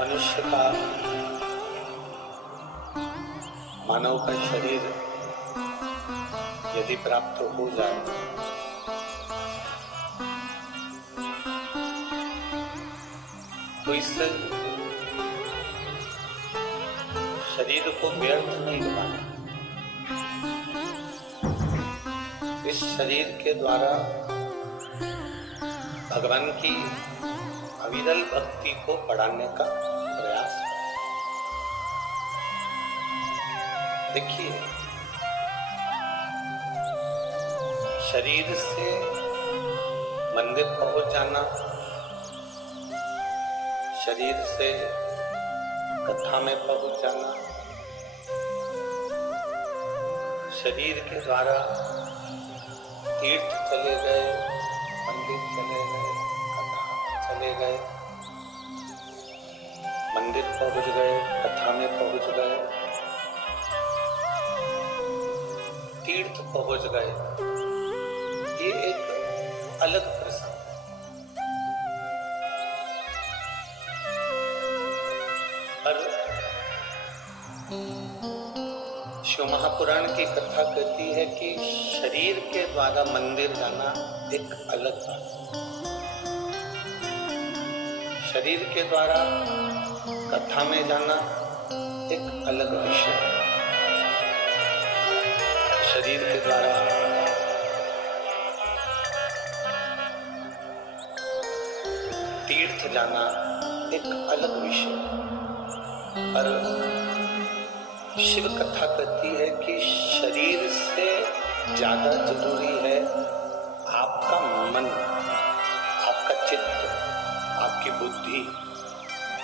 मनुष्य का मानव का शरीर यदि प्राप्त हो जाए तो इस शरीर को व्यर्थ नहीं गवाना। इस शरीर के द्वारा भगवान की अविरल भक्ति को बढ़ाने का प्रयास है। देखिए, शरीर से मंदिर पहुंच जाना, शरीर से कथा में पहुंच जाना, शरीर के द्वारा तीर्थ चले गए, मंदिर चले गए, कथा चले गए, मंदिर पहुंच गए, कथा में पहुंच गए, तीर्थ पहुंच गए, ये एक अलग प्रसंग है। पर शिव महापुराण की कथा कहती है कि शरीर के द्वारा मंदिर जाना एक अलग बात है। शरीर के द्वारा कथा में जाना एक अलग विषय है। शरीर के द्वारा तीर्थ जाना एक अलग विषय है। पर शिव कथा कहती है कि शरीर से ज्यादा जरूरी है आपका मन, आपका चित्त, आपकी बुद्धि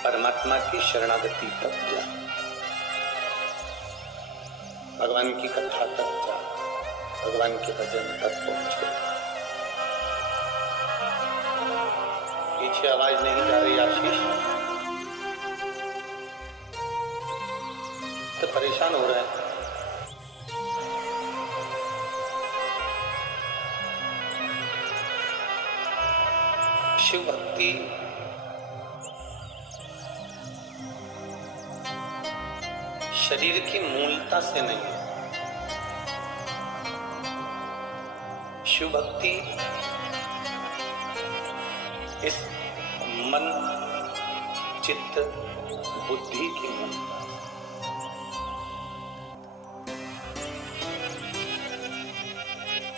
परमात्मा की शरणागति तक जा, भगवान की कथा तक जा, भगवान के भजन तक पहुंचे। पीछे आवाज नहीं जा रही आशीष? तो परेशान हो रहे हैं। शिव भक्ति शरीर की मूलता से नहीं है। शिव भक्ति इस मन, चित्त, बुद्धि की मूलता।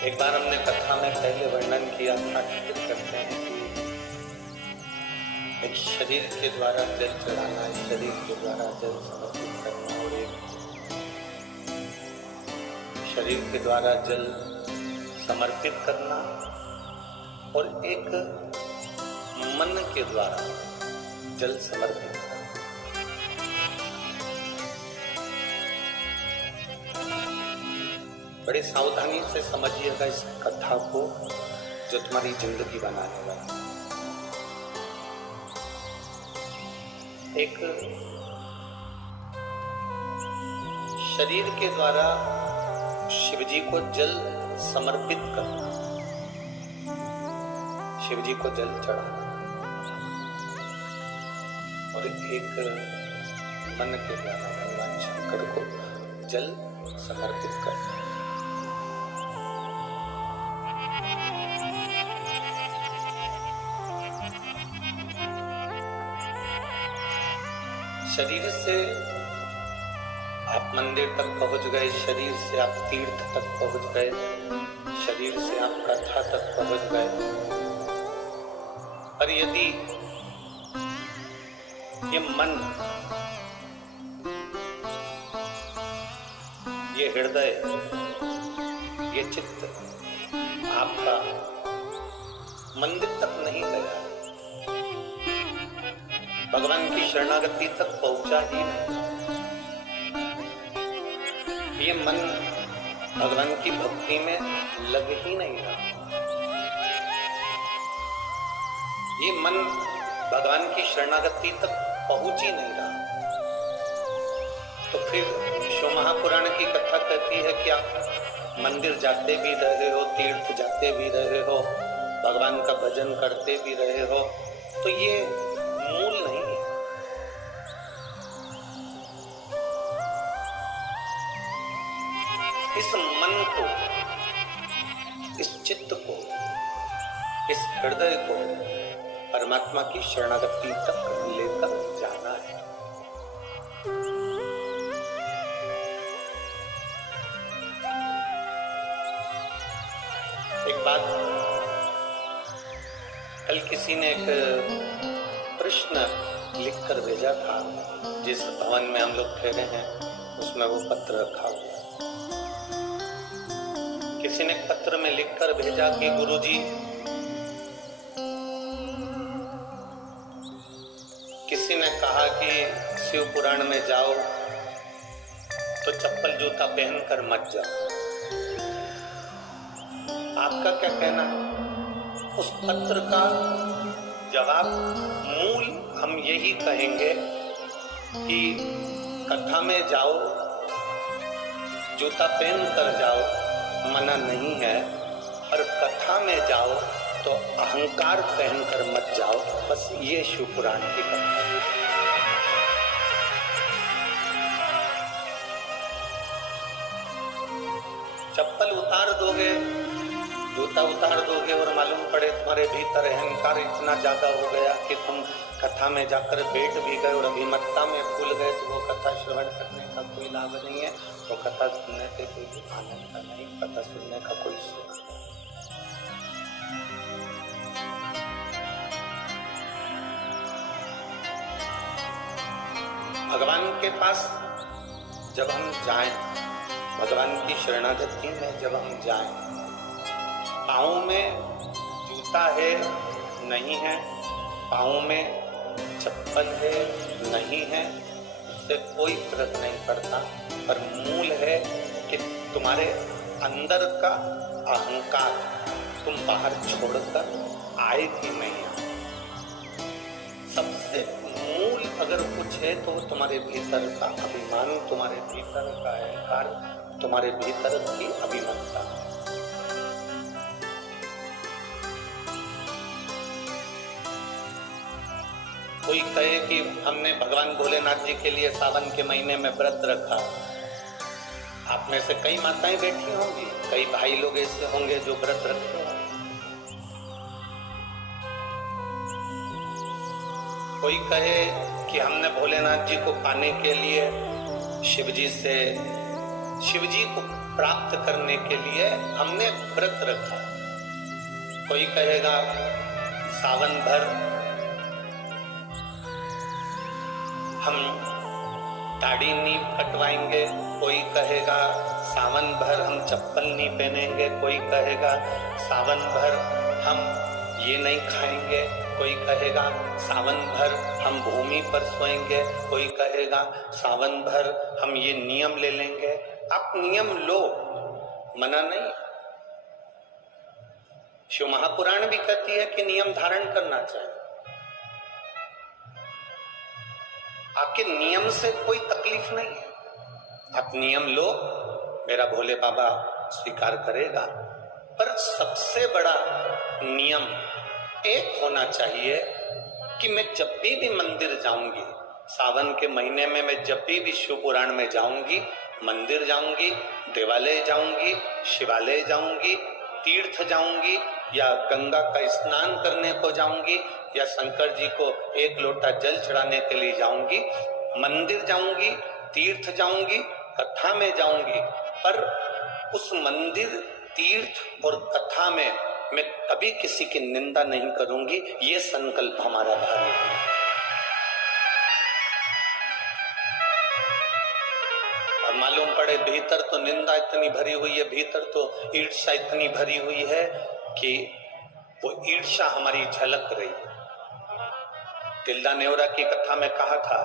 एक बार हमने कथा में पहले वर्णन किया था कि करते हैं कि एक शरीर के द्वारा जल चढ़ाना, एक शरीर के द्वारा जल समर्पित करना और एक शरीर के द्वारा जल समर्पित करना और एक मन के द्वारा जल समर्पित करना। बड़ी सावधानी से समझिएगा इस कथा को जो तुम्हारी जिंदगी बनाने वाला। एक शरीर के द्वारा शिव जी को जल समर्पित करना, शिव जी को जल चढ़ाना, और एक मन के द्वारा भगवान शंकर को जल समर्पित करना। शरीर से आप मंदिर तक पहुंच गए, शरीर से आप तीर्थ तक पहुंच गए, शरीर से आप कथा तक पहुंच गए, पर यदि ये मन, ये हृदय, ये चित्त आपका मंदिर तक नहीं गया, भगवान की शरणागति तक पहुंचा ही नहीं, ये मन भगवान की भक्ति में लग ही नहीं रहा, ये मन भगवान की शरणागति तक पहुंच ही नहीं रहा, तो फिर शिव महापुराण की कथा कहती है कि आप मंदिर जाते भी रहे हो, तीर्थ जाते भी रहे हो, भगवान का भजन करते भी रहे हो, तो ये मूल नहीं है। इस मन को, इस चित्त को, इस हृदय को परमात्मा की शरणागति तक लेकर जाना है। एक बात, कल किसी ने एक प्रश्न लिखकर भेजा था, जिस भवन में हम लोग ठहरे हैं उसमें वो पत्र रखा हुआ। किसी ने पत्र में लिखकर भेजा कि गुरुजी, किसी ने कहा कि शिव पुराण में जाओ तो चप्पल जूता पहनकर मत जाओ। आपका क्या कहना है? उस पत्र का जवाब मूल हम यही कहेंगे कि कथा में जाओ, जूता पहन कर जाओ, मना नहीं है, और कथा में जाओ तो अहंकार पहनकर मत जाओ। बस ये शिव पुराण की कथा है। चप्पल उतार दोगे, जूता उतार दोगे और मालूम पड़े तुम्हारे भीतर अहंकार इतना ज्यादा हो गया कि तुम कथा में जाकर बैठ भी गए और अभिमत्ता में भूल गए, तो वो कथा श्रवण करने का कोई लाभ नहीं है। वो कथा सुनने से कोई आनंद का नहीं, कथा सुनने का कोई सुख नहीं। भगवान के पास जब हम जाएं, भगवान की शरणागति में जब हम जाएं, पाँव में जूता है नहीं है, पाँव में चप्पल है नहीं है, उससे कोई फर्क नहीं पड़ता, पर मूल है कि तुम्हारे अंदर का अहंकार तुम बाहर छोड़कर आए कि नहीं आए। सबसे मूल अगर कुछ है तो वो तुम्हारे भीतर का अभिमान, तुम्हारे भीतर का अहंकार, तुम्हारे भीतर की अभिमत्ता। कोई कहे कि हमने भगवान भोलेनाथ जी के लिए सावन के महीने में व्रत रखा। आप में से कई माताएं बैठी होंगी, कई भाई लोग ऐसे होंगे जो व्रत रखते होंगे। कोई कहे कि हमने भोलेनाथ जी को पाने के लिए, शिव जी को प्राप्त करने के लिए हमने व्रत रखा। कोई कहेगा सावन भर हम दाढ़ी नहीं कटवाएंगे, कोई कहेगा सावन भर हम चप्पल नहीं पहनेंगे, कोई कहेगा सावन भर हम ये नहीं खाएंगे, कोई कहेगा सावन भर हम भूमि पर सोएंगे, कोई कहेगा सावन भर हम ये नियम ले लेंगे। आप नियम लो, मना नहीं। शिव महापुराण भी कहती है कि नियम धारण करना चाहिए। आपके नियम से कोई तकलीफ नहीं है, आप नियम लो, मेरा भोले बाबा स्वीकार करेगा। पर सबसे बड़ा नियम एक होना चाहिए कि मैं जब भी मंदिर जाऊंगी, सावन के महीने में मैं जब भी शिव पुराण में जाऊंगी, मंदिर जाऊंगी, देवालय जाऊंगी, शिवालय जाऊंगी, तीर्थ जाऊंगी, या गंगा का स्नान करने को जाऊंगी, या शंकर जी को एक लोटा जल चढ़ाने के लिए जाऊंगी, मंदिर जाऊंगी, तीर्थ जाऊंगी, कथा में जाऊंगी, पर उस मंदिर, तीर्थ और कथा में मैं कभी किसी की निंदा नहीं करूंगी। ये संकल्प हमारा भारी है। अब मालूम पड़े भीतर तो निंदा इतनी भरी हुई है, भीतर तो ईर्ष्या इतनी भरी हुई है कि वो ईर्ष्या हमारी झलक रही है। तिल्दा नेवरा की कथा में कहा था,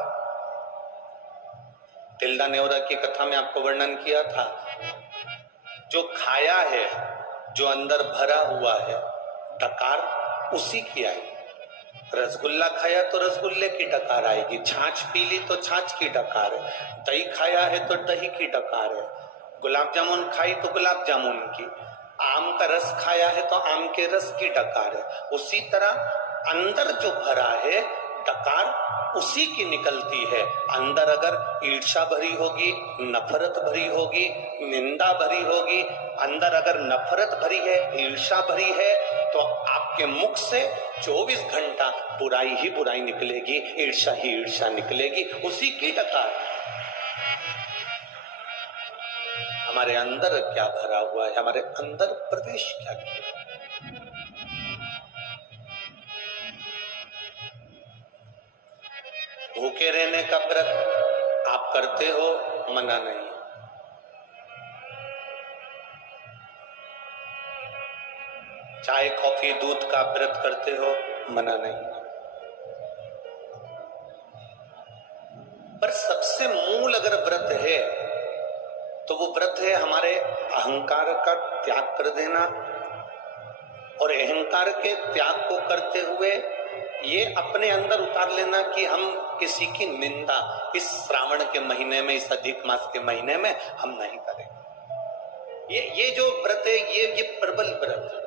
तिल्दा नेवरा की कथा में आपको वर्णन किया था, जो खाया है, जो अंदर भरा हुआ है, डकार उसी की आई। रसगुल्ला खाया तो रसगुल्ले की डकार आएगी, छाछ पी ली तो छाछ की डकार है, दही खाया है तो दही की डकार है, गुलाब जामुन खाई तो गुलाब जामुन की, आम का रस खाया है तो आम के रस की डकार है। उसी तरह अंदर जो भरा है डकार उसी की निकलती है। अंदर अगर ईर्ष्या भरी होगी, नफरत भरी होगी, निंदा भरी होगी, अंदर अगर नफरत भरी है, ईर्ष्या भरी है, तो आपके मुख से 24 घंटा बुराई ही बुराई निकलेगी, ईर्ष्या ही ईर्ष्या निकलेगी। उसी की डकार हमारे अंदर क्या भरा हुआ है, हमारे अंदर प्रवेश क्या किया। भूखे रहने का व्रत आप करते हो, मना नहीं। चाय कॉफी दूध का व्रत करते हो, मना नहीं। पर सबसे मूल अगर व्रत है तो वो व्रत है हमारे अहंकार का त्याग कर देना, और अहंकार के त्याग को करते हुए ये अपने अंदर उतार लेना कि हम किसी की निंदा इस श्रावण के महीने में, इस अधिक मास के महीने में हम नहीं करेंगे। ये जो व्रत है ये प्रबल व्रत है।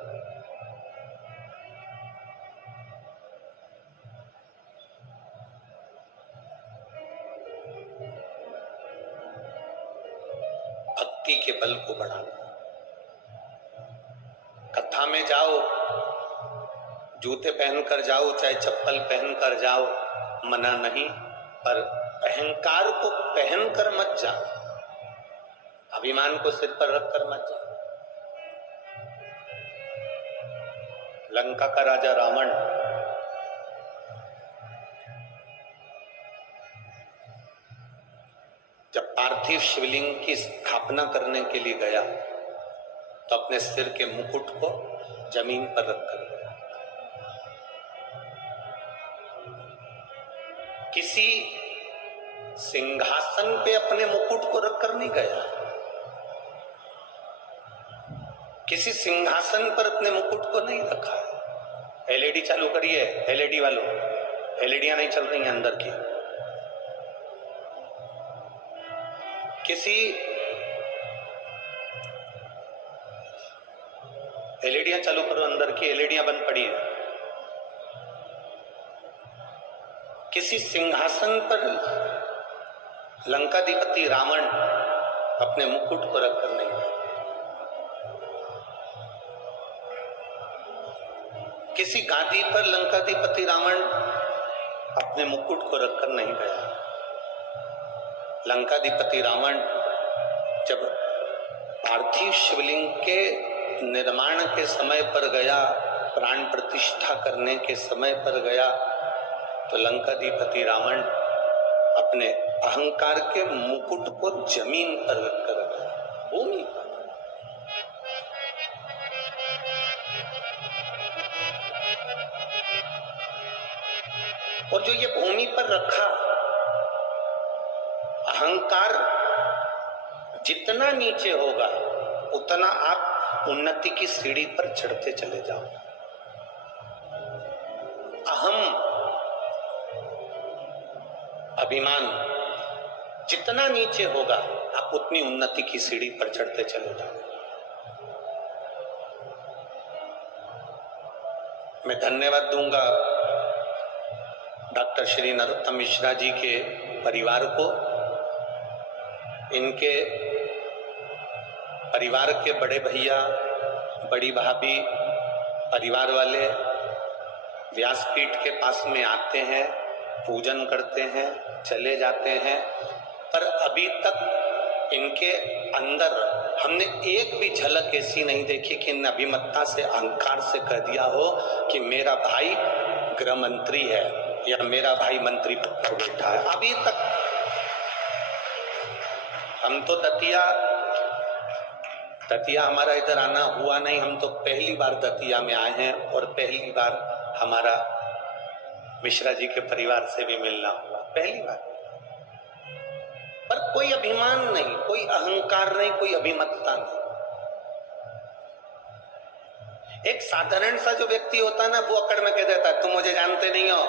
भक्ति के बल को बढ़ाना। कथा में जाओ, जूते पहनकर जाओ, चाहे चप्पल पहनकर जाओ, मना नहीं, पर अहंकार को पहनकर मत जाओ, अभिमान को सिर पर रखकर मत जाओ। लंका का राजा रावण जब पार्थिव शिवलिंग की स्थापना करने के लिए गया तो अपने सिर के मुकुट को जमीन पर रखकर गया। किसी सिंहासन पे अपने मुकुट को रखकर नहीं गया, किसी सिंहासन पर अपने मुकुट को नहीं रखा। एलईडी चालू करिए, एलईडी वालों, एलईडियां नहीं चल रही हैं अंदर की। किसी एलईडियां चालू करो, अंदर की एलईडियां बंद पड़ी है। किसी सिंहासन पर लंकाधिपति रावण अपने मुकुट को रखकर नहीं गया, किसी गादी पर लंकाधिपति रावण अपने मुकुट को रखकर नहीं गया। लंकाधिपति रावण जब पार्थिव शिवलिंग के निर्माण के समय पर गया, प्राण प्रतिष्ठा करने के समय पर गया, तो लंकाधिपति रावण अपने अहंकार के मुकुट को जमीन पर रखकर गया, भूमि पर। और जो ये भूमि पर रखा, अहंकार जितना नीचे होगा उतना आप उन्नति की सीढ़ी पर चढ़ते चले जाओ। अहम, अभिमान जितना नीचे होगा आप उतनी उन्नति की सीढ़ी पर चढ़ते चले जाओ। मैं धन्यवाद दूंगा डॉक्टर श्री नरोत्तम मिश्रा जी के परिवार को, इनके परिवार के बड़े भैया, बड़ी भाभी, परिवार वाले व्यासपीठ के पास में आते हैं, पूजन करते हैं, चले जाते हैं, पर अभी तक इनके अंदर हमने एक भी झलक ऐसी नहीं देखी कि इन अभिमत्ता से, अहंकार से कह दिया हो कि मेरा भाई गृह मंत्री है या मेरा भाई मंत्री पद पर बैठा है। अभी तक हम तो दतिया हमारा इधर आना हुआ नहीं, हम तो पहली बार दतिया में आए हैं और पहली बार हमारा मिश्रा जी के परिवार से भी मिलना हुआ, पहली बार। पर कोई अभिमान नहीं, कोई अहंकार नहीं, कोई अभिमत्ता नहीं। एक साधारण सा जो व्यक्ति होता है ना, वो अकड़ में कह देता है तुम मुझे जानते नहीं हो,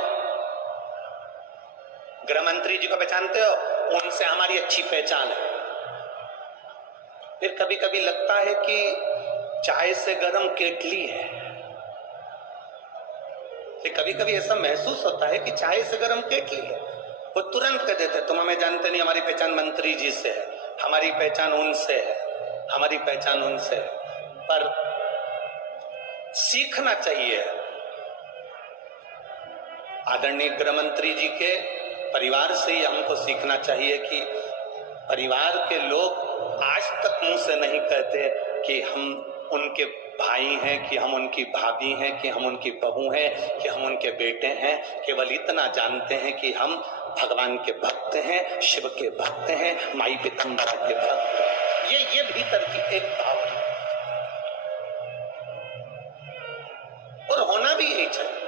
गृह मंत्री जी को पहचानते हो, उनसे हमारी अच्छी पहचान है। फिर कभी कभी लगता है कि चाय से गर्म केटली है, फिर कभी कभी ऐसा महसूस होता है कि चाय से गर्म केटली है। वो तुरंत कह देते तुम हमें जानते नहीं, हमारी पहचान मंत्री जी से है, हमारी पहचान उनसे है, हमारी पहचान उनसे है। पर सीखना चाहिए। आदरणीय गृह मंत्री जी के परिवार से ही हमको सीखना चाहिए कि परिवार के लोग आज तक मुंह से नहीं कहते कि हम उनके भाई हैं, कि हम उनकी भाभी हैं, कि हम उनकी बहू हैं, कि हम उनके बेटे हैं। केवल इतना जानते हैं कि हम भगवान के भक्त हैं, शिव के भक्त हैं, माई पीताम्बरा के भक्त हैं। ये भीतर की एक भावना, और होना भी यही चाहिए।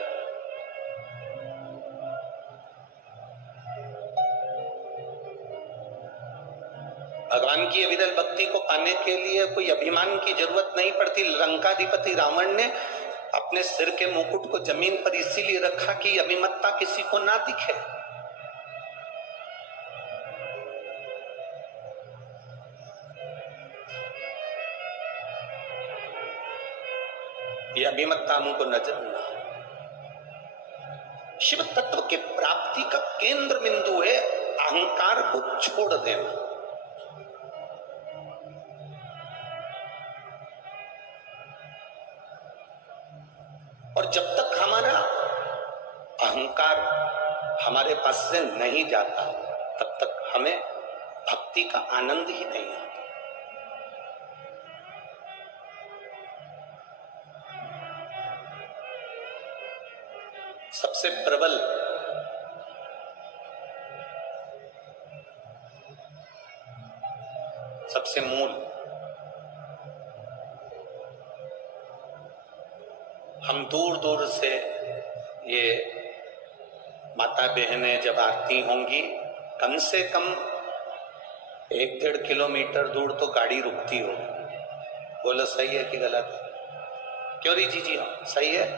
भगवान की अविरल भक्ति को पाने के लिए कोई अभिमान की जरूरत नहीं पड़ती। लंकाधिपति रावण ने अपने सिर के मुकुट को जमीन पर इसीलिए रखा कि अभिमतता किसी को ना दिखे। ये अभिमतता हमको नजर ना आए। शिव तत्व के प्राप्ति का केंद्र बिंदु है अहंकार को छोड़ देना। और जब तक हमारा अहंकार हमारे पास से नहीं जाता तब तक हमें भक्ति का आनंद ही नहीं आता। सबसे प्रबल सबसे मूल हम दूर दूर से ये माता बहनें जब आती होंगी, कम से कम 1-1.5 किलोमीटर दूर तो गाड़ी रुकती होगी। बोलो सही है कि गलत है? क्यों री जी? हाँ सही है।